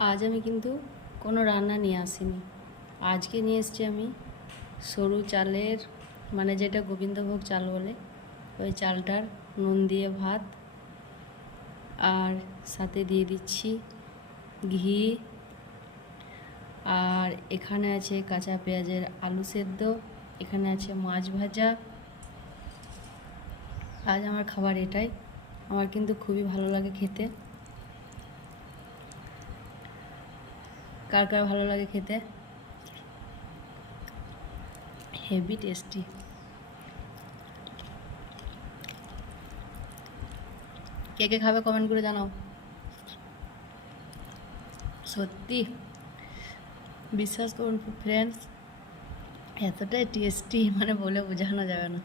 আজ আমি কিন্তু কোনো রান্না নিয়ে আসিনি। আজকে নিয়ে এসেছি আমি সরু চালের, মানে যেটা গোবিন্দভোগ চাল বলে, ওই চালটার নুন দিয়ে ভাত, আর সাথে দিয়ে দিচ্ছি ঘি, আর এখানে আছে কাঁচা পেঁয়াজের আলু সেদ্ধ, এখানে আছে মাছ ভাজা। আজ আমার খাবার এটাই। আমার কিন্তু খুবই ভালো লাগে খেতে। কার কার ভালো লাগে খেতে? Heavy tasty. কে কে খাবে কমেন্ট করে জানাও। সত্যি বিশ্বাস করুন ফ্রেন্ডস, এতটাই টেস্টি, মানে বলে বোঝানো যাবে না।